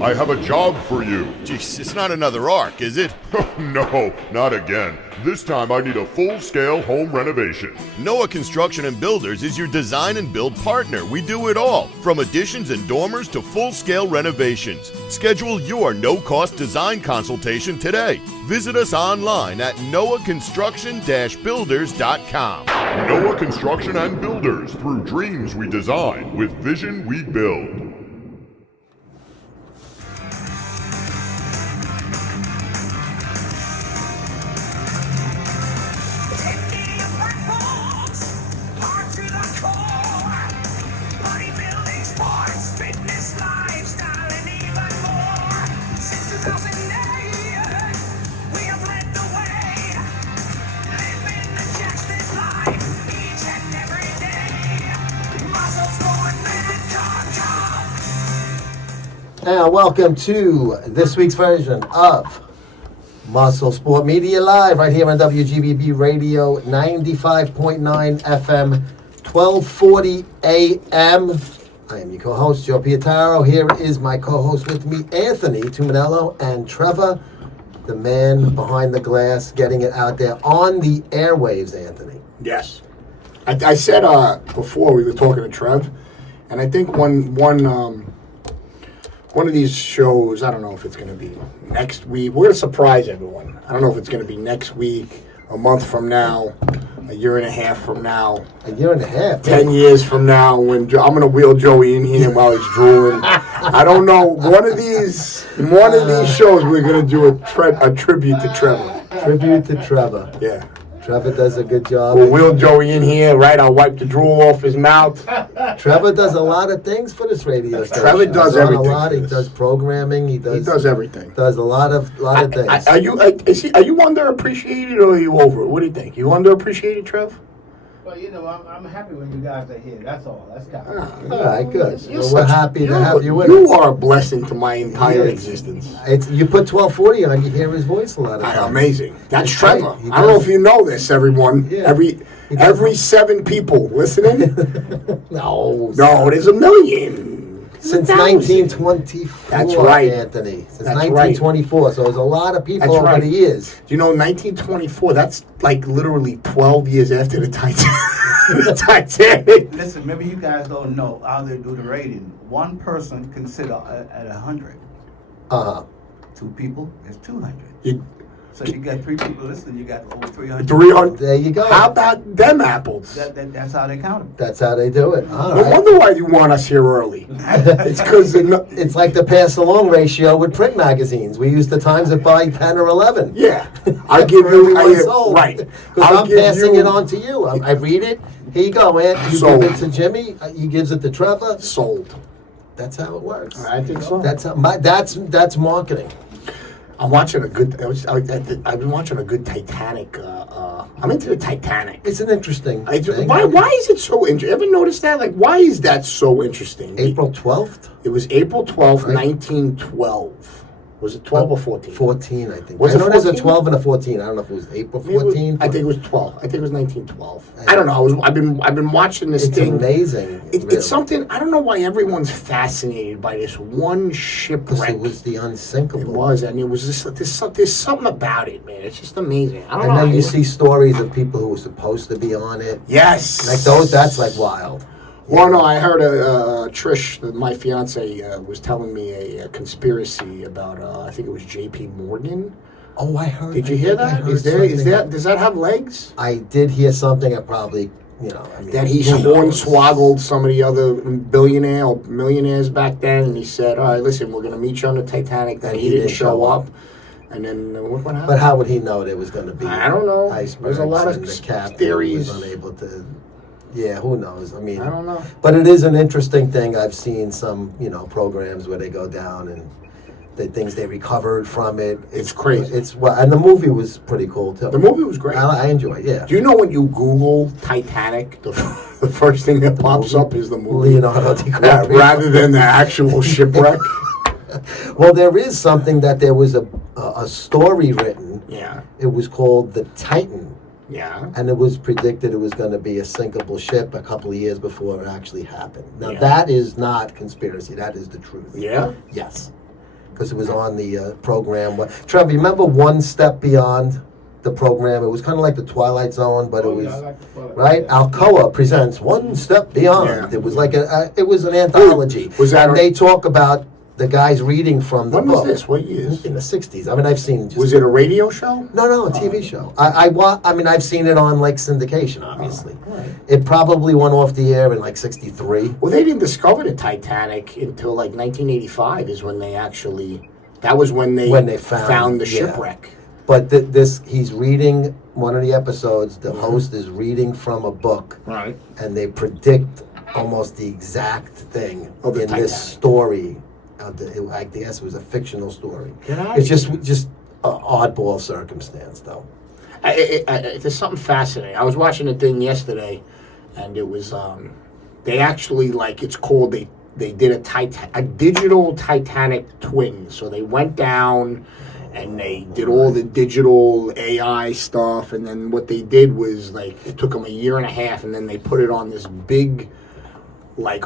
I have a job for you. Jeez, it's not another Ark, is it? No, not again. This time I need a full-scale home renovation. Noah Construction and Builders is your design and build partner. We do it all, from additions and dormers to full-scale renovations. Schedule your no-cost design consultation today. Visit us online at noahconstruction-builders.com. Noah Construction and Builders. Through dreams we design, with vision we build. And welcome to this week's version of Muscle Sport Media Live right here on WGBB Radio 95.9 FM, 1240 AM. I am your co-host, Joe Pietaro. Here is my co-host with me, Anthony Tuminello, and Trevor, the man behind the glass, getting it out there on the airwaves, Anthony. Yes. I said before we were talking to Trev, and I think one of these shows, I don't know if it's going to be next week. We're going to surprise everyone. I don't know if it's going to be next week, a month from now, a year and a half from now. A year and a half? 10 years from now, when I'm going to wheel Joey in here while he's drooling. I don't know. One of these shows, we're going to do a tribute to Trevor. Tribute to Trevor. Yeah. Trevor does a good job. We'll wheel Joey in here, right? I'll wipe the drool off his mouth. Trevor does a lot of things for this radio station. Trevor does everything. He does programming. He does everything. Does a lot of things. Are you underappreciated or are you over it? What do you think? You underappreciated, Trev? Well, I'm happy when you guys are here. That's all. That's kind of all right, good. Well, we're happy to have you with us. You are a blessing to my entire existence. You put 1240 on, you hear his voice a lot of times. Amazing. That's Trevor. I don't know if you know this, everyone. Yeah. Every 7 people listening. No, there's a million. Since 1924, that's right, Anthony. Since 1924, right. So there's a lot of people over the years. Do you know 1924? That's like literally 12 years after the Titanic. Listen, maybe you guys don't know how they do the rating. One person can sit at 100. 2 people is 200. So you got 3 people listening, you got over 300. 300. There you go. How about them apples? That's how they count them. That's how they do it. All right. No wonder why you want us here early. It's because it's like the pass-along ratio with print magazines. We used to times it by 10 or 11. Yeah. I give you right. Because I'm passing it on to you. I read it. Here you go, man. You give it to Jimmy. He gives it to Trevor. Sold. That's how it works. I think so. That's marketing. I've been watching a good Titanic. I'm into the Titanic. It's an interesting thing. Why is it so interesting? Ever noticed that? Like, why is that so interesting? April 12th? It was April 12th, right? 1912. Was it 12 or 14? 14, I think. Was it 14? There's a 12 and a 14. I don't know if it was April 14. I think it was 12. I think it was 1912. I don't know. I've been watching this thing. It's amazing. It's something. I don't know why everyone's fascinated by this one shipwreck. It was the unsinkable. It was, and it was just there's something about it, man. It's just amazing. I don't know. And then you see stories of people who were supposed to be on it. Yes. Like those. That's like wild. Well, no, I heard Trish, my fiance, was telling me a conspiracy about, I think it was J.P. Morgan. Oh, I heard. Did you hear that? Does that have legs? I did hear something. I probably, that he hornswoggled some of the other billionaire or millionaires back then, and he said, all right, listen, we're going to meet you on the Titanic. Then he didn't show up. And then what happened? But how would he know there was going to be? I don't know. Icebergs. There's a lot of the captain theories. Was unable to. Yeah, who knows? I mean, I don't know. But it is an interesting thing. I've seen some, programs where they go down and the things they recovered from it. It's crazy. And the movie was pretty cool too. The movie was great. I enjoyed it. Yeah. Do you know when you Google Titanic, the first thing that pops up is the movie Leonardo DiCaprio, rather than the actual shipwreck? Well, there is something that there was a story written. Yeah. It was called The Titan. Yeah. And it was predicted it was going to be a sinkable ship a couple of years before it actually happened. Now, that is not conspiracy. That is the truth. Yeah? Yes. because it was on the program. Trevor, you remember One Step Beyond the program? It was kind of like the Twilight Zone, but it was right. Alcoa presents One Step Beyond. Yeah. It was like it was an anthology. Was that and they talk about the guys reading from the when book. was this? What years? In the 60s. I mean, I've seen. Was it a radio show? No, a TV show. I mean, I've seen it on like syndication, obviously. Right. It probably went off the air in like '63. Well, they didn't discover the Titanic until like 1985 is when they actually. That was when they found the shipwreck. But he's reading one of the episodes. The host is reading from a book, Right. and they predict almost the exact thing Of the in Titanic. this story. I guess it was a fictional story. Get It's just an oddball circumstance, though. There's something fascinating. I was watching a thing yesterday, and it was they actually it's called they did a digital Titanic twin. So they went down and they did all the digital AI stuff, and then what they did was it took them a year and a half, and then they put it on this big.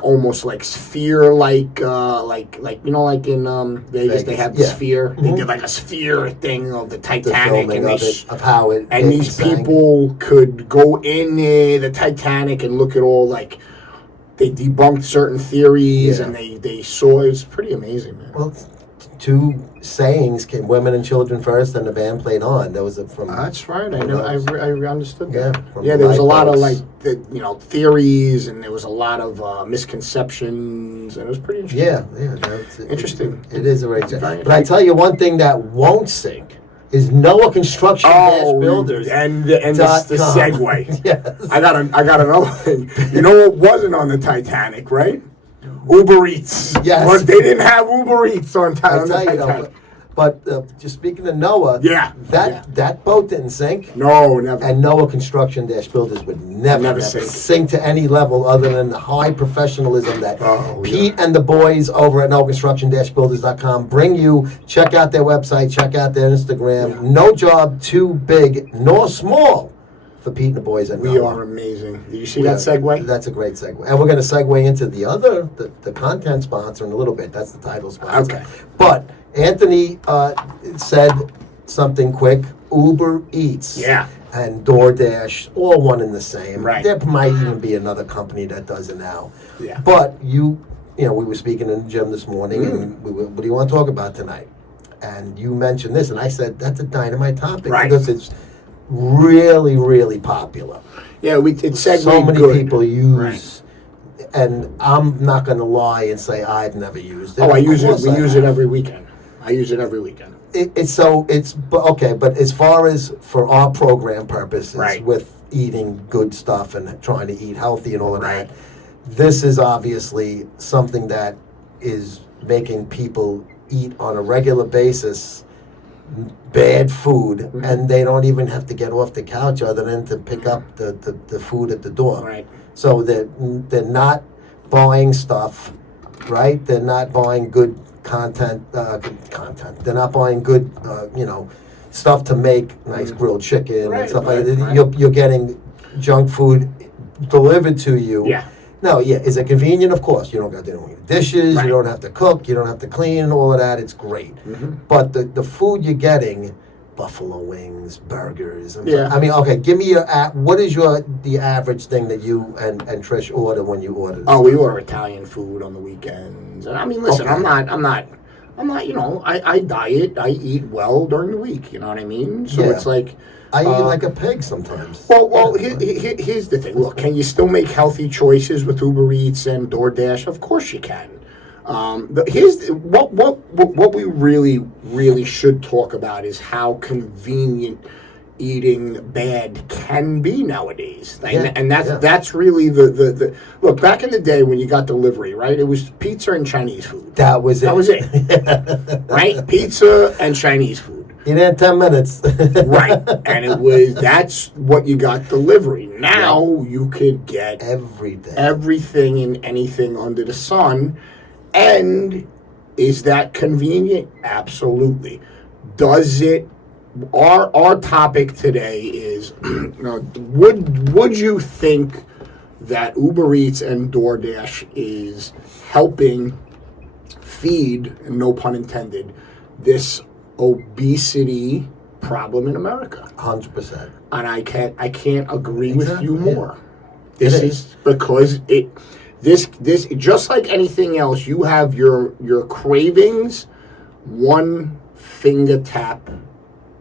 Almost like sphere, like in Vegas they have the sphere. They did a sphere thing of the Titanic, The filming of how it and these people could go in the Titanic and look at all they debunked certain theories, and they saw it was pretty amazing, man. Well, two sayings came: "Women and children first," and the band played on. That was from. That's right. I know. I understood that. Yeah, there was a lot of lifeboats. theories, and there was a lot of misconceptions, and it was pretty interesting. Yeah. Interesting. It is a great thing. But I tell you one thing that won't sink is Noah Construction Builders. and the segue. Yes. I got another thing. You know what wasn't on the Titanic, right? Uber Eats. Yes. Or they didn't have Uber Eats on I the tell you, Titanic. but just speaking of Noah, that boat didn't sink. No, never. And Noah Construction Builders would never sink to any level other than the high professionalism that Pete and the boys over at NoahConstruction-Builders.com bring you. Check out their website, check out their Instagram. Yeah. No job too big nor small for Pete and the boys at We Noah. are amazing. Did you see that segue? That's a great segue. And we're going to segue into the content sponsor in a little bit. That's the title sponsor. Okay. But Anthony said something quick. Uber Eats and DoorDash, all one and the same. Right. There might even be another company that does it now. Yeah. But we were speaking in the gym this morning, and what do you want to talk about tonight? And you mentioned this, and I said, that's a dynamite topic. Right. Because it's really, really popular. Yeah, it segued So many good. people use, and I'm not going to lie and say I've never used it. I use it. Of course We I use have. it every weekend. I use it every weekend. But as far as for our program purposes, Right. with eating good stuff and trying to eat healthy and all of that, this is obviously something that is making people eat on a regular basis bad food, and they don't even have to get off the couch other than to pick up the food at the door. Right. So they're not buying stuff, right? They're not buying good content. They're not buying good, stuff to make nice grilled chicken and stuff like that. Right. You're getting junk food delivered to you. Yeah. No, is it convenient? Of course. You don't got to do any dishes. Right. You don't have to cook. You don't have to clean. All of that. It's great. But the food you're getting, buffalo wings, burgers. I mean, okay. Give me what is the average thing that you and Trish order when you order? Oh, we order Italian food on the weekends. And I mean, listen, Okay. I'm not. I diet. I eat well during the week. You know what I mean? So it's like. I eat like a pig sometimes. Well, here's the thing. Look, can you still make healthy choices with Uber Eats and DoorDash? Of course you can. What we really should talk about is how convenient eating bad can be nowadays. And that's really the look, back in the day when you got delivery, right? It was pizza and Chinese food. That was it. Right? Pizza and Chinese food. You had 10 minutes. Right. And that's what you got delivery. Now you could get everything and anything under the sun. And is that convenient? Absolutely. Does it? Our topic today is, would you think that Uber Eats and DoorDash is helping feed, and no pun intended, this obesity problem in America. 100%. And I can't agree with you yeah. more. This is because this just like anything else, you have your cravings one finger tap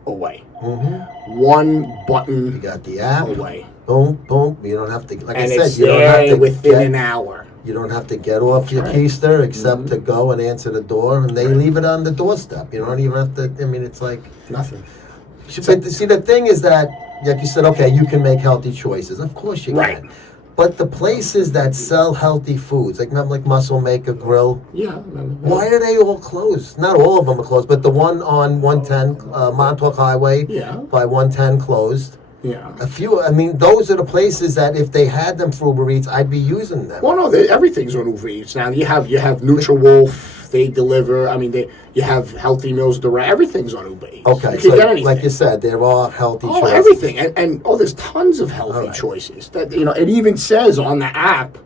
away. Mm-hmm. One button You got the app. away. Boom, boom. You don't have to, like And I said, it's you don't have there to within an hour. You don't have to get off your right. keister except to go and answer the door, and they leave it on the doorstep. You don't even have to. I mean, it's like Nothing. But see, the thing is that, like you said, okay, you can make healthy choices. Of course you Right. can. But the places that sell healthy foods, like Muscle Maker Grill, Yeah. why are they all closed? Not all of them are closed, but the one on 110 Montauk Highway by 110 closed. Yeah. A few. I mean, those are the places that if they had them for Uber Eats, I'd be using them. Well, no, everything's on Uber Eats now. You have NutriWolf. They deliver. I mean, you have Healthy Meals Direct. Everything's on Uber Eats. Okay, you so can get anything. like you said, there are healthy choices. Everything, and there's tons of healthy right. choices. That it even says on the app.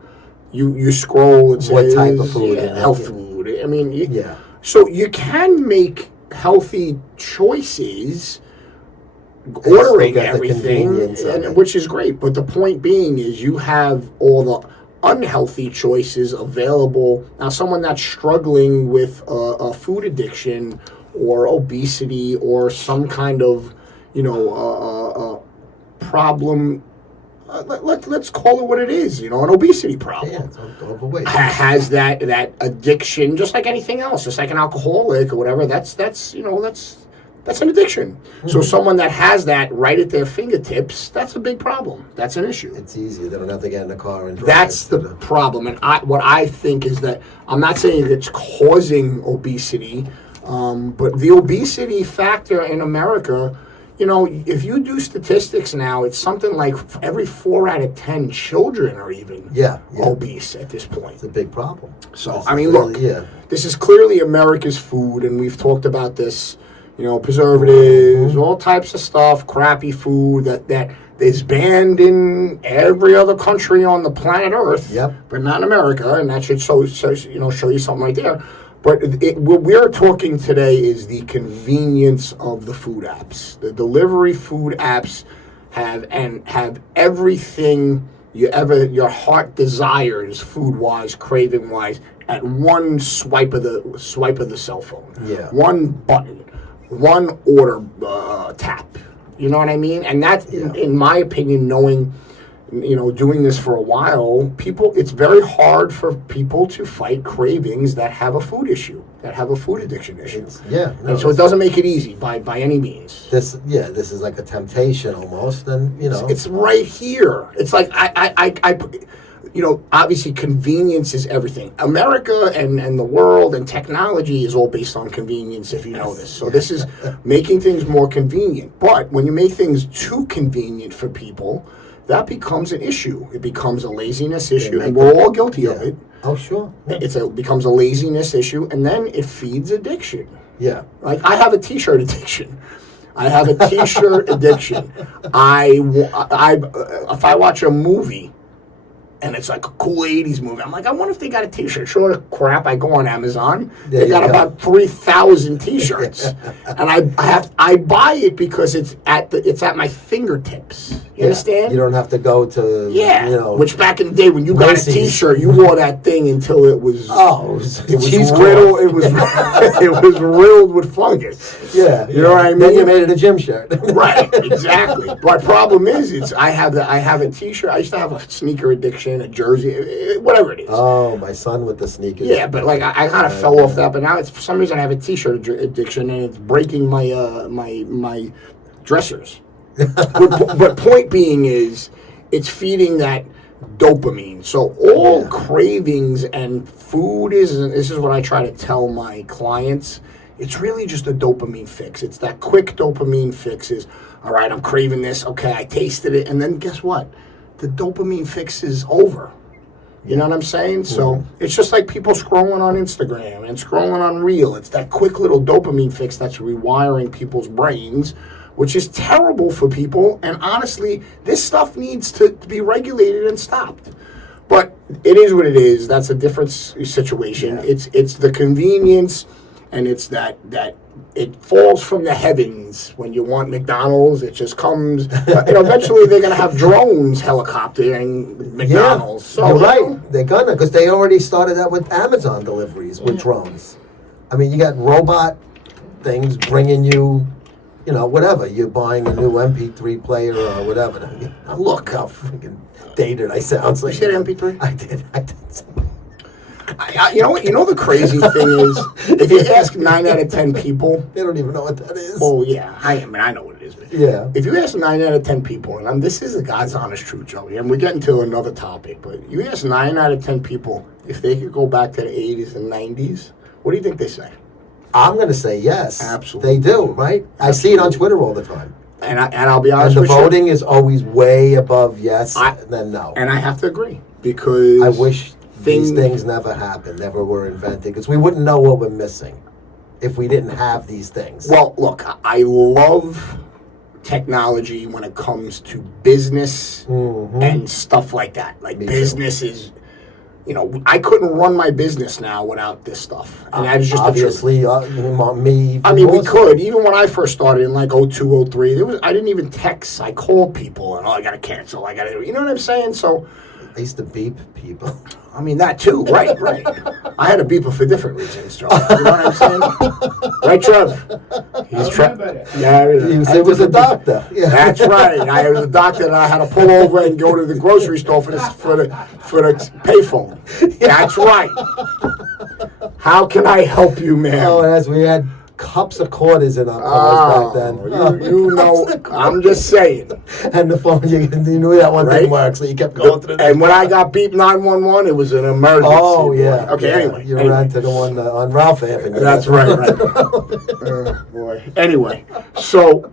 You scroll. It says What type of food? health food. I mean, yeah. So you can make healthy choices. Ordering get the everything, convenience of it. which is great, but the point being is you have all the unhealthy choices available. Now, someone that's struggling with a food addiction or obesity or some kind of, problem, let's call it what it is, an obesity problem. Yeah, it's overweight. Has that addiction, just like anything else, just like an alcoholic or whatever. That's an addiction. Mm-hmm. So someone that has that right at their fingertips, that's a big problem. That's an issue. It's easy. They don't have to get in the car and drive. That's the problem. And what I think is that, I'm not saying it's causing obesity, but the obesity factor in America, if you do statistics now, it's something like every 4 out of 10 children are even obese at this point. It's a big problem. So, look, this is clearly America's food, and we've talked about this. Preservatives, all types of stuff, crappy food that is banned in every other country on the planet Earth, but not in America, and that should show you something right there. But what we're talking today is the convenience of the food apps. The delivery food apps have everything your heart desires, food-wise, craving-wise, at one swipe of the cell phone. Yeah. One button. One order tap. You know what I mean? And that's, in my opinion, knowing, doing this for a while, it's very hard for people to fight cravings that have a food issue, that have a food addiction issue. And so it doesn't make it easy by any means. This is like a temptation almost, and It's right here. It's like obviously convenience is everything. America and the world and technology is all based on convenience, if you know this. So this is making things more convenient. But when you make things too convenient for people, that becomes an issue. It becomes a laziness issue, and we're all guilty of it. Oh, sure. It becomes a laziness issue, and then it feeds addiction. Yeah. Like, I have a T-shirt addiction. I have a T-shirt addiction. If I watch a movie, and it's like a cool 80s movie, I'm like, I wonder if they got a T-shirt. Sure crap, I go on Amazon. They got about 3,000 T-shirts, and I buy it because it's at my fingertips. You understand? You don't have to go to Which back in the day when you got a T-shirt, you wore that thing until it was riddled. It was riddled with fungus. Yeah, you know what I mean. Then you made it a gym shirt. Right, exactly. My problem is, I have a T-shirt. I used to have a sneaker addiction, a jersey, whatever it is. Oh, my son with the sneakers. Yeah, but like I kind of fell off that. But now for some reason I have a T-shirt addiction, and it's breaking my dressers. but point being is, it's feeding that dopamine. So all cravings and food this is what I try to tell my clients. It's really just a dopamine fix. It's that quick dopamine fix. All right, I'm craving this. Okay, I tasted it, and then guess what? The dopamine fix is over. You know what I'm saying? So it's just like people scrolling on Instagram and scrolling on Reel. It's that quick little dopamine fix that's rewiring people's brains, which is terrible for people. And honestly, this stuff needs to be regulated and stopped. But it is what it is. That's a different situation. Yeah. It's the convenience, and it's that it falls from the heavens when you want McDonald's. It just comes. Eventually, they're gonna have drones helicoptering McDonald's. Yeah, So you're right. They're gonna, because they already started that with Amazon deliveries with drones. I mean, you got robot things bringing you, whatever. You're buying a new MP3 player or whatever. Look how freaking dated I sound. You said MP3? I did. You know what? The crazy thing is, if you ask 9 out of 10 people, They don't even know what that is. oh yeah, I know what it is. But Yeah. if you ask 9 out of 10 people, and this is the God's honest truth, Joey, and we're getting to another topic, but you ask 9 out of 10 people if they could go back to the 80s and 90s, what do you think they say? I'm going to say yes. Absolutely. They do, right? I see it on Twitter all the time. And I'll be And honest the with you. voting is always way above yes than no. And I have to agree, because I wish these things never happened, never were invented, because we wouldn't know what we're missing if we didn't have these things. Well, look, I love technology when it comes to business and stuff like that. Like, business is, I couldn't run my business now without this stuff. And that is just obviously the truth. me. I mean, we could. Even when I first started in like 02, 03, I didn't even text. I called people and, I got to cancel. I got to, you know what I'm saying? So I used to beep people. I mean, that too. Right. I had to beep them for different reasons, Joe. You know what I'm saying? Right, Trev? He's It was a doctor. Yeah. That's right. I was a doctor, and I had to pull over and go to the grocery store for the payphone. That's right. How can I help you, man? Oh, and as we had cups of quarters in our cars back then. You know, I'm just saying. And the phone, you knew that one didn't work, so you kept going through the And when I got beep 911, it was an emergency. Oh, yeah. Okay, yeah. anyway. You ran to the one on Ralph Avenue. That's right. Boy. Anyway, so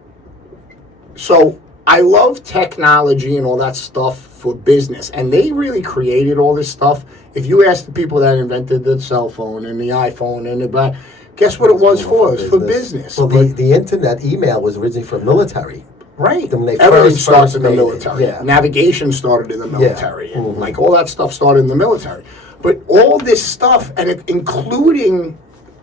I love technology and all that stuff for business, and they really created all this stuff. If you ask the people that invented the cell phone and the iPhone and the guess what it was for? It was for business. Well, the internet email was originally for military. Right. When they Everything first starts in the made it. military. Yeah. Navigation started in the military. Yeah. And like all that stuff started in the military. But all this stuff, and including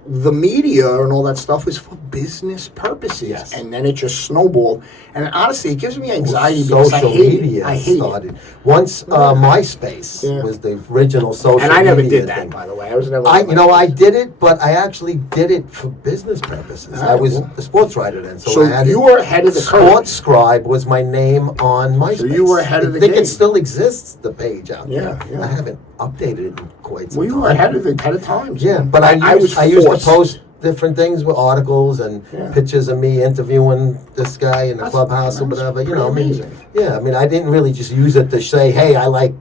the media and all that stuff, was for business purposes. Yes. And then it just snowballed. And honestly, it gives me anxiety because I social hate media it. I hate started. it. Once MySpace was the original social media. And I never did that, thing. by the way. I was never. I did it, but I actually did it for business purposes. I was a sports writer then, so I had you were ahead of the curve. Sports Scribe was my name on MySpace. So you were ahead of the I think game. it still exists, the page out there. Yeah. I haven't updated it in quite some Well, you time. were ahead of times. Yeah, but I used to post different things with articles and pictures of me interviewing this guy in the clubhouse or whatever. You know, amazing. I mean, I didn't really just use it to say, hey, I like,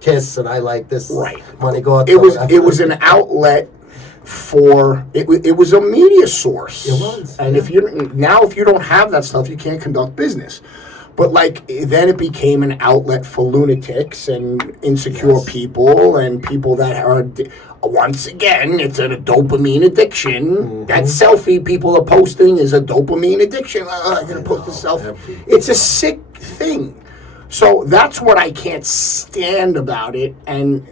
Kiss and I like this. Right. Money God. It was an outlet for it was a media source. It was. And if you don't have that stuff, you can't conduct business. But then it became an outlet for lunatics and insecure people and people that are, once again, it's a dopamine addiction. Mm-hmm. That selfie people are posting is a dopamine addiction. I'm going to post a selfie. It's a sick thing. So that's what I can't stand about it. And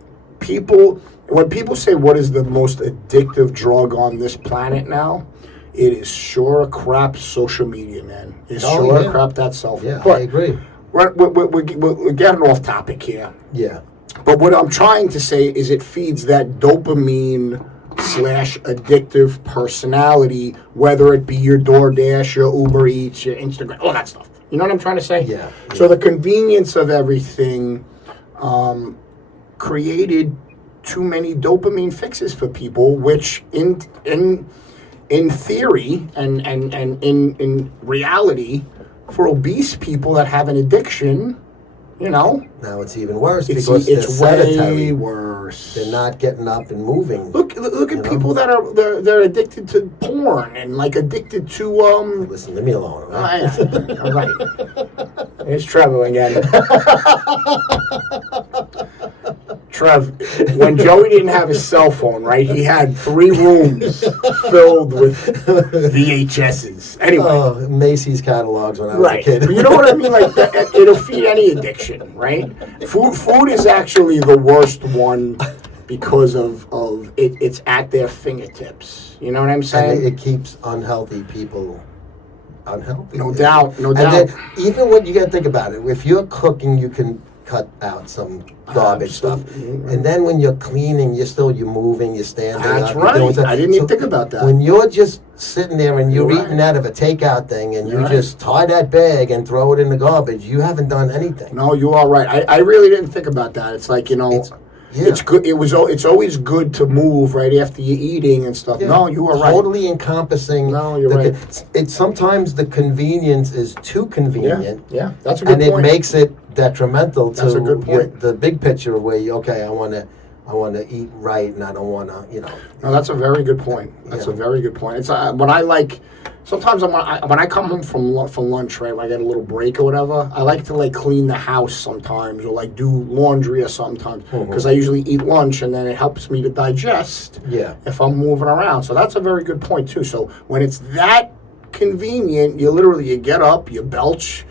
when people say what is the most addictive drug on this planet now, it is sure crap social media, man. It's crap that selfie. Yeah, but I agree. We're getting off topic here. Yeah. But what I'm trying to say is it feeds that dopamine / addictive personality, whether it be your DoorDash, your Uber Eats, your Instagram, all that stuff. You know what I'm trying to say? Yeah. So the convenience of everything created too many dopamine fixes for people, which in theory and in reality, for obese people that have an addiction, now it's even worse because it's they're way sedentary. worse. They're not getting up and moving. Look at people that are they're addicted to porn and addicted to Listen, leave me alone. All right? all right. It's Trevor again. Trev, when Joey didn't have his cell phone, right, he had 3 rooms filled with VHSs. Anyway. Macy's catalogs when I was a kid. But you know what I mean? Like, it'll feed any addiction, right? Food is actually the worst one because of it's at their fingertips. You know what I'm saying? And it keeps unhealthy people unhealthy. No doubt. And then, even when you got to think about it, if you're cooking, you can cut out some garbage stuff. And then when you're cleaning, you're moving, you're standing That's up. right. I didn't even think about that. When you're just sitting there and you're eating out of a takeout thing and you just tie that bag and throw it in the garbage, you haven't done anything. No, you are right. I really didn't think about that. It's like, it's good. It's always good to move right after you're eating and stuff. Yeah. No, you are right. Totally encompassing. No, you're right. It's sometimes the convenience is too convenient. Yeah, that's a good point. And it makes it detrimental that's to a good point. The big picture where I want to eat right and I don't want to, No, that's a very good point. That's a very good point. It's what I like. Sometimes when I come home from lunch, right, when I get a little break or whatever, I like to clean the house sometimes or do laundry or sometimes because I usually eat lunch and then it helps me to digest if I'm moving around. So that's a very good point too. So when it's that convenient, you get up, you belch,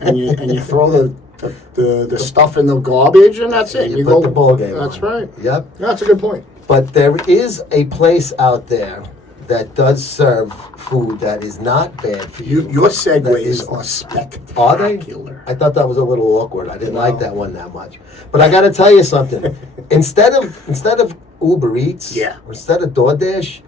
and you throw the stuff in the garbage and that's it. You put the ball game That's on. right. Yep. Yeah, that's a good point. But there is a place out there that does serve food that is not bad for you. Your segues are spectacular. Are they? I thought that was a little awkward. I didn't like that one that much. But I got to tell you something. Instead of Uber Eats, or instead of DoorDash,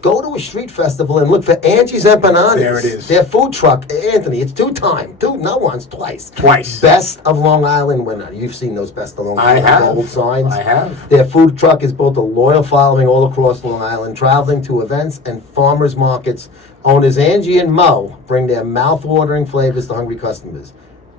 go to a street festival and look for Angie's Empanadas. There it is. Their food truck, Anthony. It's not once, twice. Twice. Best of Long Island winner. You've seen those Best of Long Island gold signs. I have. Their food truck is built a loyal following all across Long Island, traveling to events and farmers markets. Owners Angie and Mo bring their mouth-watering flavors to hungry customers.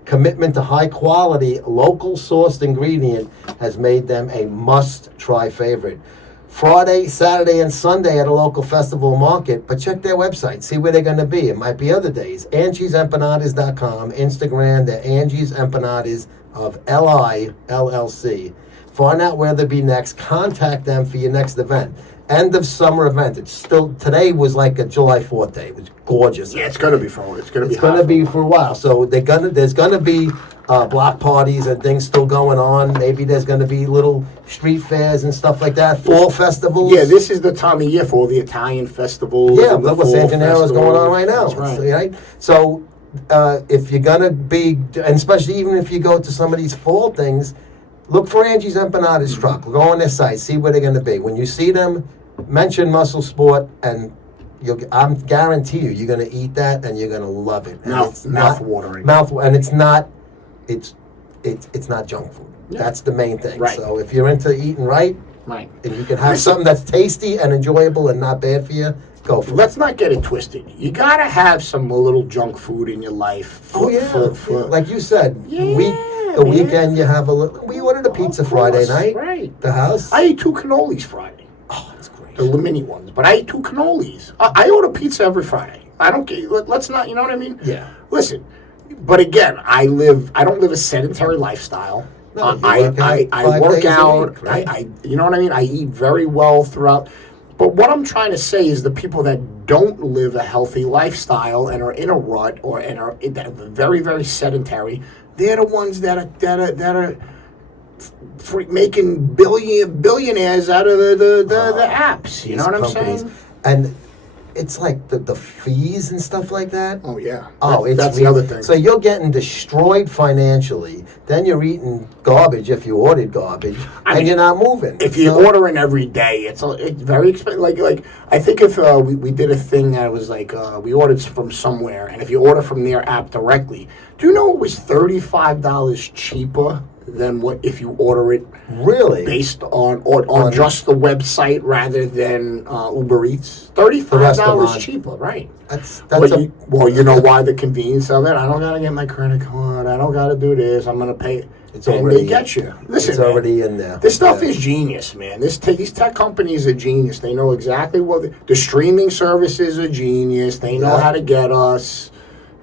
Commitment to high-quality, local-sourced ingredient has made them a must-try favorite. Friday, Saturday, and Sunday at a local festival market, but check their website, see where they're going to be. It might be other days. Angie'sEmpanadas.com, Instagram, they're Angie's Empanadas of L-I, LLC. Find out where they'll be next. Contact them for your next event. End of summer event. Today was like a July 4th day. It was gorgeous. Yeah, it's going to be for a while. So there's going to be block parties and things still going on. Maybe there's going to be little street fairs and stuff like that. Fall festivals. Yeah, this is the time of year for all the Italian festivals. Yeah, look what San Gennaro is going on right now. That's right. So if you're going to be, and especially even if you go to some of these fall things, look for Angie's Empanadas truck. Go on their site, see where they're going to be. When you see them, mention MuscleSport, and I'm guarantee you're going to eat that and you're going to love it. Mouth-watering. And it's not junk food. Yeah. That's the main thing. Right. So if you're into eating right, and you can have something that's tasty and enjoyable and not bad for you, go for it. Let's not get it twisted. You got to have some little junk food in your life. Like you said, the weekend you have a little. We ordered a pizza Friday night. Right. The house. I ate 2 cannolis Friday. Oh, that's great. The mini ones, but I ate 2 cannolis. I order pizza every Friday. I don't get. Let's not. You know what I mean? Yeah. Listen, but again, I don't live a sedentary lifestyle. No, I work out. Week, right? You know what I mean? I eat very well throughout. But what I'm trying to say is the people that don't live a healthy lifestyle and are in a rut and are very, very sedentary, they're the ones that are making billionaires out of the apps. You know what I'm saying? And it's like the fees and stuff like that. Oh yeah. That's the other thing. So you're getting destroyed financially. Then you're eating garbage if you ordered garbage, and you're not moving. If you're ordering every day, it's very expensive. Like I think if we did a thing that was like we ordered from somewhere, and if you order from their app directly, do you know it was $35 cheaper than what if you order it based on just the website rather than Uber Eats? $35 cheaper, right? Well, you know why the convenience of it? I don't gotta get my credit card. I don't gotta do this. I'm gonna pay. They get you. Listen, it's already in there. This stuff is genius, man. These tech companies are genius. They know exactly what the streaming services are genius. They know how to get us.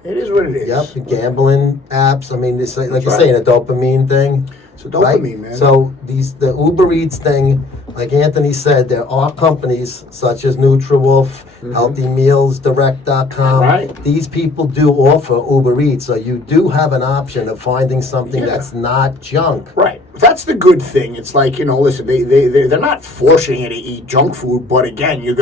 It is what it is. Yep, gambling apps. I mean, it's like you're saying, a dopamine thing. So dopamine, man. So the Uber Eats thing, like Anthony said, there are companies such as NutriWolf, HealthyMealsDirect.com. Right. These people do offer Uber Eats, so you do have an option of finding something that's not junk. Right. That's the good thing. It's like, listen, they're not forcing you to eat junk food, but again, you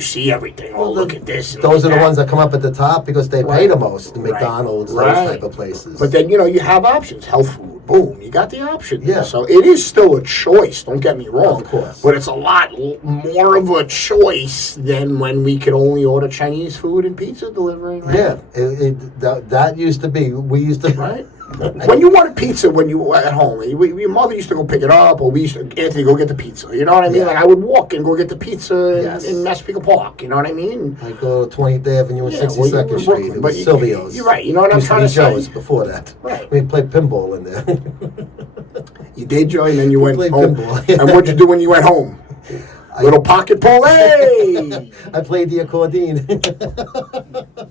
see everything. Oh, look at this. Those are the ones that come up at the top because they pay the most, the McDonald's, those type of places. But then, you have options. Health food. Boom, you got the option. Yeah. So it is still a choice, don't get me wrong. Of course. But it's a lot more of a choice than when we could only order Chinese food and pizza delivery. Right? Yeah, that used to be, we used to... Right? When you wanted pizza when you were at home, your mother used to go pick it up, or Anthony, go get the pizza. You know what I mean? Yeah. Like I would walk and go get the pizza in Massapequa Park. You know what I mean? I go to 20th Avenue and 62nd Street. It was Silvio's. You're right. You know what I'm trying to say? Joe's before that. Right. We played pinball in there. You did, Joey, and then you went played home. pinball. And what'd you do when you went home? Little pocket pool, hey! I played the accordion.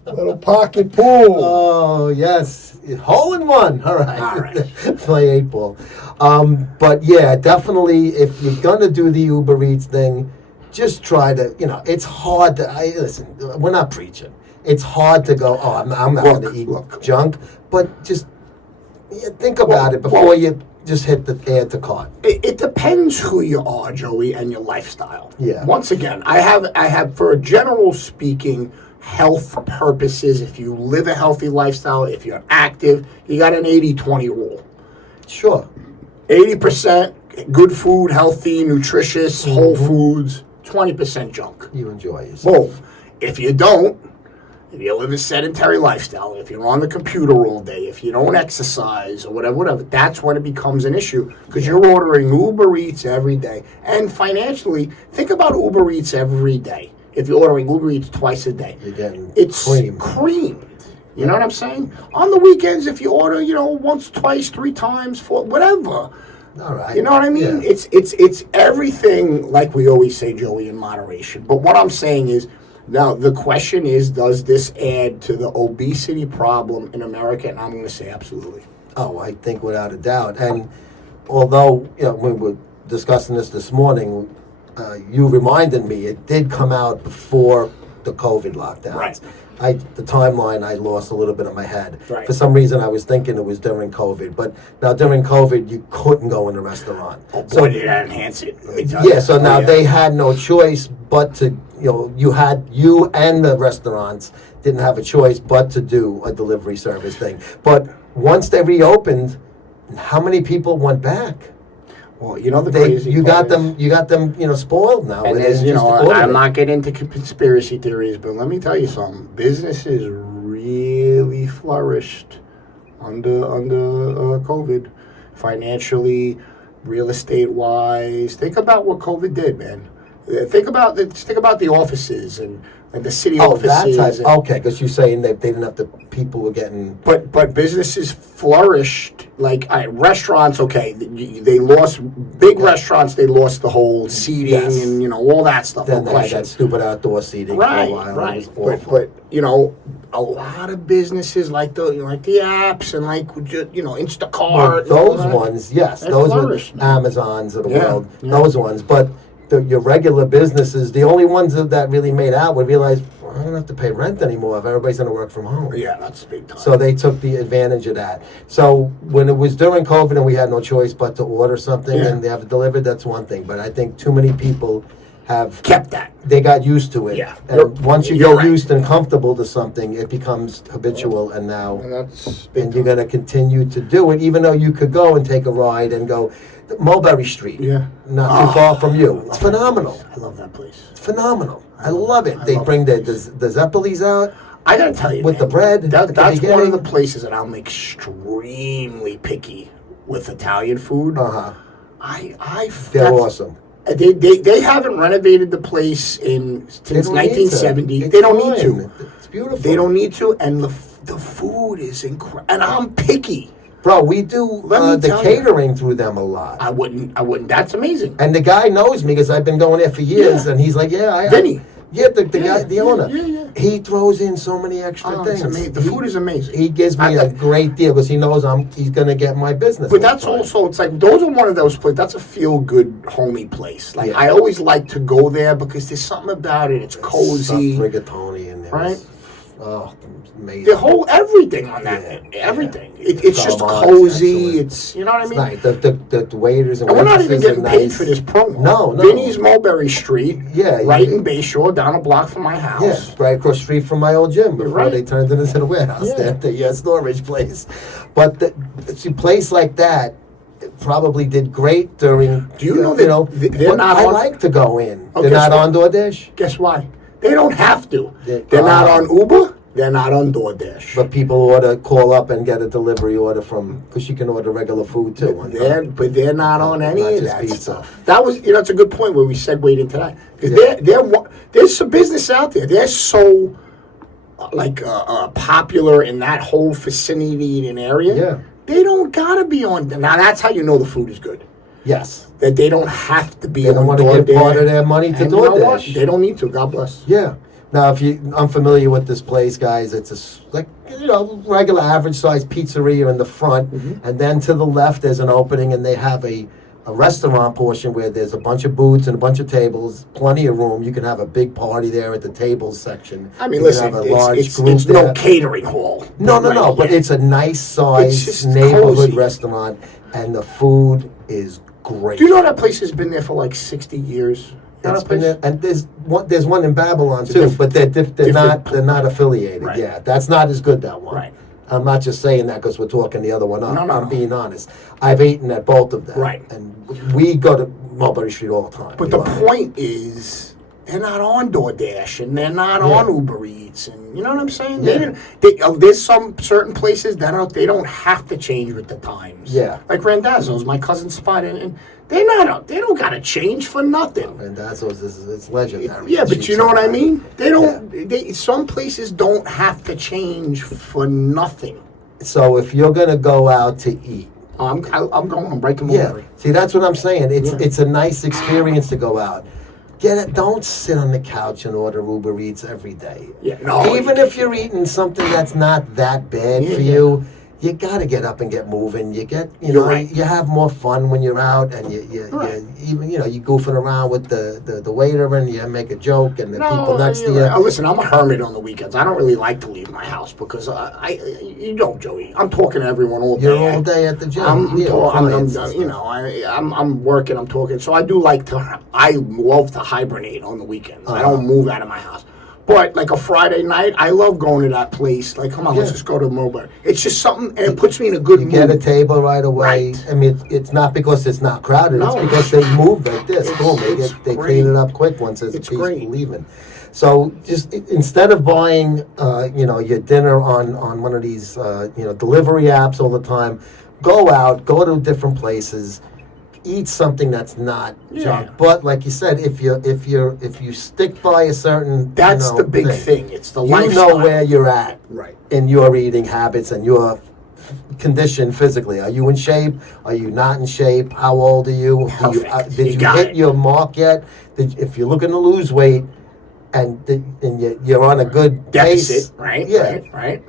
Little pocket pool. Oh, yes. Hole in one. All right. All right. Play 8-ball. But yeah, definitely, if you're going to do the Uber Eats thing, just try to, it's hard to, listen, we're not preaching. It's hard to go, I'm not going to eat junk, but just think about it before you just hit the add to cart. It depends who you are, Joey, and your lifestyle. Yeah. Once again, I have for a general speaking, health purposes, if you live a healthy lifestyle, if you're active, you got an 80-20 rule. Sure. 80% good food, healthy, nutritious, whole foods, 20% junk. You enjoy yourself. Boom. If you don't, if you live a sedentary lifestyle, if you're on the computer all day, if you don't exercise or whatever, that's when it becomes an issue because you're ordering Uber Eats every day. And financially, think about Uber Eats every day. If you're ordering Uber Eats twice a day, you're getting it's creamed. You know what I'm saying? On the weekends, if you order, once, twice, 3 times, 4, whatever. All right. You know what I mean? Yeah. It's everything, like we always say, Joey, in moderation. But what I'm saying is, now, the question is, does this add to the obesity problem in America? And I'm going to say absolutely. Oh, I think without a doubt. And although, we were discussing this morning, you reminded me it did come out before the COVID lockdowns. Right. The timeline, I lost a little bit of my head. Right. For some reason, I was thinking it was during COVID. But now during COVID, you couldn't go in a restaurant. Oh, boy, did that enhance it. Let me tell you. So now they had no choice but to, you and the restaurants didn't have a choice but to do a delivery service thing. But once they reopened, how many people went back? Well, the crazy you got part them, spoiled now. And there's, I'm not getting into conspiracy theories, but let me tell you something. Businesses really flourished under COVID, financially, real estate wise. Think about what COVID did, man. Think about the offices and the city offices. Okay, because you're saying that they didn't have the people were getting. But businesses flourished. Like restaurants, okay, they lost big restaurants. They lost the whole seating and all that stuff. Then they had that stupid outdoor seating for a while. Right. But a lot of businesses like the apps and Instacart. Those ones, yes, those flourished, were Amazons of the world. Yeah. Those ones, but. Your regular businesses, the only ones that really made out would realize, I don't have to pay rent anymore if everybody's going to work from home. Yeah, that's big time. So they took the advantage of that. So when it was during COVID and we had no choice but to order something and they have it delivered, that's one thing. But I think too many people have kept that. They got used to it. Yeah. And once you get used and comfortable to something, it becomes habitual. And now, and you're going to continue to do it, even though you could go and take a ride and go. Mulberry Street, not too far from you. It's phenomenal. I love that place. It's phenomenal. I love it. They bring the Zeppelis out. I gotta tell you, with the bread. That's one of the places that I'm extremely picky with Italian food. They're awesome. They haven't renovated the place since 1970. They don't need to. It's beautiful. They don't need to, and the food is incredible. And I'm picky. Bro, we do the catering through them a lot. I wouldn't. That's amazing. And the guy knows me because I've been going there for years, and he's like, Vinny. Yeah, the guy, the owner. Yeah. He throws in so many extra things. It's amazing. The food is amazing. He gives me a great deal because he knows he's going to get my business. But that's also, it's like, those are one of those places, that's a feel-good, homey place. Like, I always like to go there because there's something about it. It's cozy. Rigatoni in there. Right? Oh, amazing. The whole, everything on that, everything. It's just cozy. It's, you know what I mean? Nice. The waiters and we're not even getting paid nice. for this promo. No. Vinny's Mulberry Street. Yeah. Right in Bayshore, down a block from my house. Yeah, right across the street from my old gym before they turned it into the warehouse there, the storage place. But a place like that probably did great during. Do you know that they're not? I like to go in. Okay, they're not on DoorDash. Guess why? They don't have to. They're not on Uber. They're not on DoorDash. But people call up and get a delivery order because you can order regular food too. But they're not on any of that stuff. That was, it's a good point where we segued into that. Because there's some business out there. They're so popular in that whole vicinity and area. Yeah. They don't gotta be on. Now that's how you know the food is good. Yes. That they don't have to be They on. don't want to give part of their money to DoorDash. They don't need to. God bless. Yeah. Now, if you're unfamiliar with this place, guys, it's regular average sized pizzeria in the front, and then to the left there's an opening, and they have a restaurant portion where there's a bunch of booths and a bunch of tables, plenty of room. You can have a big party there at the tables section. I mean, listen, it's no catering hall. No, but it's a nice sized neighborhood restaurant, and the food is great. Do you know that place has been there for like 60 years? It's been there, and there's one in Babylon too, but they're not affiliated. Right. Yeah, that's not as good, that one. Right. I'm not just saying that because we're talking the other one up. No. I'm being honest. I've eaten at both of them. Right. And we go to Mulberry Street all the time. But the point is, they're not on DoorDash and they're not on Uber Eats, and you know what I'm saying? Yeah. There's some certain places that they don't have to change with the times. Yeah. Like Randazzo's, my cousin's spot, and they don't gotta change for nothing. And that's it's legendary. Yeah, but you know what I mean? They don't. Some places don't have to change for nothing. So if you're gonna go out to eat, I'm going. I'm breaking my Yeah. See, that's what I'm saying. It's a nice experience to go out. Don't sit on the couch and order Uber Eats every day. Yeah, no. Even if you're eating something that's not that bad for you, you got to get up and get moving. You have more fun when you're out, and you goofing around with the waiter, and you make a joke, and the people next to you. Listen, I'm a hermit on the weekends. I don't really like to leave my house because Joey, I'm talking to everyone all day. You're all day at the gym. I'm working. I'm talking. So I love to hibernate on the weekends. I don't move out of my house. But like a Friday night, I love going to that place. Like, come on, let's just go to Mulberry. It's just something, and it puts me in a good mood. You get a table right away. Right. I mean, it's not because it's not crowded. No. It's because they move like this. Boom, they clean it up quick once there's people leaving. So just instead of buying, your dinner on one of these, delivery apps all the time, go out, go to different places. Eat something that's not junk, but like you said, if you stick by a certain, that's the big thing. It's the lifestyle. You know where you're at, right, in your eating habits and your condition physically. Are you in shape? Are you not in shape? How old are you? Did you hit your mark yet? If you're looking to lose weight and you're on a good deficit, pace, right? Yeah, right.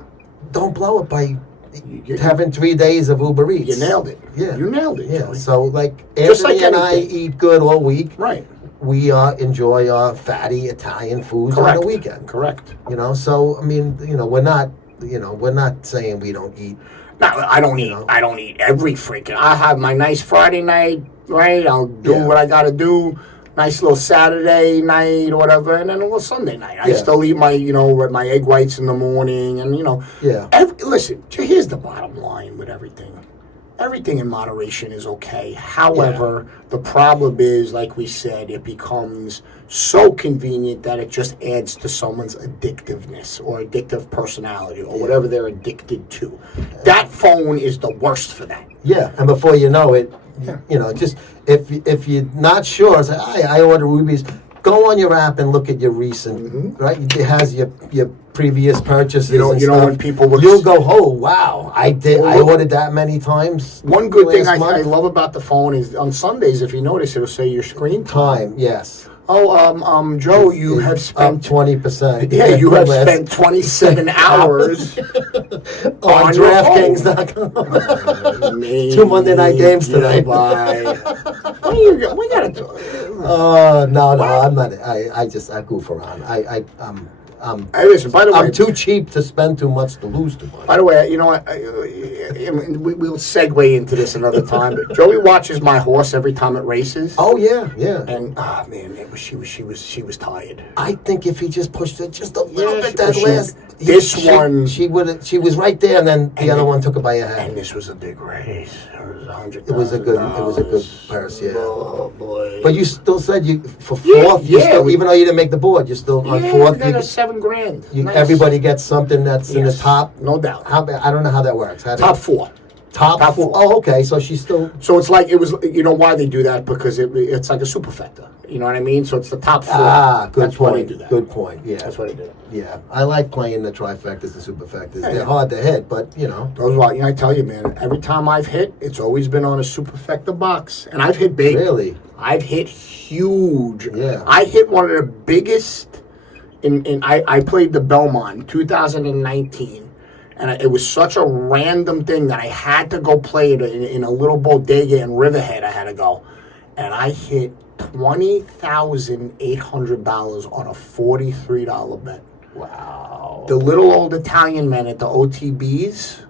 Don't blow it by having 3 days of Uber Eats. You nailed it. Yeah. You nailed it. Yeah. Joey. So like Anthony and I eat good all week. Right. We enjoy our fatty Italian foods on the weekend. Correct. So I mean, we're not saying we don't eat. No, I don't eat. I don't eat every freaking. I have my nice Friday night, right? I'll do what I got to do. Nice little Saturday night or whatever, and then a little Sunday night. I still eat my, my egg whites in the morning, and listen, here's the bottom line with everything. Everything in moderation is okay. However, the problem is, like we said, it becomes so convenient that it just adds to someone's addictiveness or addictive personality or whatever they're addicted to. That phone is the worst for that. Yeah, and before you know it, just if you're not sure, say, I order Rubies. Go on your app and look at your recent, right? It has your previous purchases. When people you'll go, oh wow, I ordered that many times. One good thing I love about the phone is on Sundays, if you notice, it'll say your screen time. Yes. Joe, you have spent 20%. Yeah, you have spent 27 hours on DraftKings.com. 2 Monday night games today. We gotta talk. No, I'm not. I goof around. Hey, listen, by the way, I'm too cheap to spend too much to lose too much. By the way, you know what? We'll segue into this another time. But Joey watches my horse every time it races. Oh yeah. And man, she was tired. I think if he just pushed it just a little bit she was right there, and then the other one took it by a head. And this was a big race. It was a good purse, yeah. Oh boy! But you still said for fourth, even though you didn't make the board, you're still on fourth. We got a $7,000. Nice. Everybody gets something that's in the top. No doubt. I don't know how that works. Top four. Top four. Oh, okay. So she's still. So it's like it was. You know why they do that? Because it's like a superfecta. You know what I mean? So it's the top four. Good That's point. Why they do that. Good point. Yeah. That's why they do it. Yeah, I like playing the trifectas and superfectas. They're hard to hit, but Those are. I tell you, man. Every time I've hit, it's always been on a superfecta box, and I've hit big. Really? I've hit huge. Yeah. I hit one of the biggest. I played the Belmont in 2019. And it was such a random thing that I had to go play it in a little bodega in Riverhead. I had to go. And I hit $20,800 on a $43 bet. Wow. The little old Italian men at the OTBs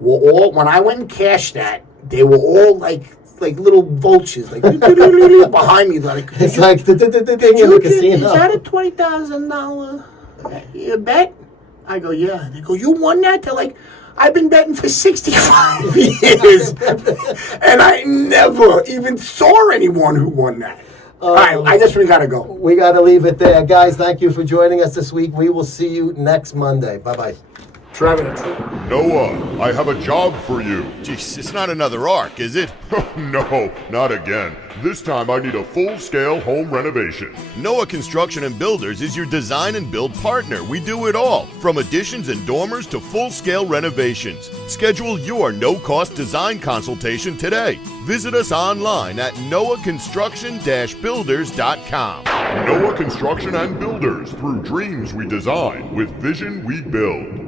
were all, when I went and cashed that, they were all like little vultures, like behind me. Like, it's like the thing in the casino. Is that a $20,000 bet? I go, yeah. They go, you won that? They're like, I've been betting for 65 years. And I never even saw anyone who won that. All right, I guess we got to go. We got to leave it there. Guys, thank you for joining us this week. We will see you next Monday. Bye-bye. Trevor. Noah, I have a job for you. Jeez, it's not another arc, is it? No, not again. This time I need a full-scale home renovation. Noah Construction and Builders is your design and build partner. We do it all, from additions and dormers to full-scale renovations. Schedule your no-cost design consultation today. Visit us online at noahconstruction-builders.com. Noah Construction and Builders, through dreams we design, with vision we build.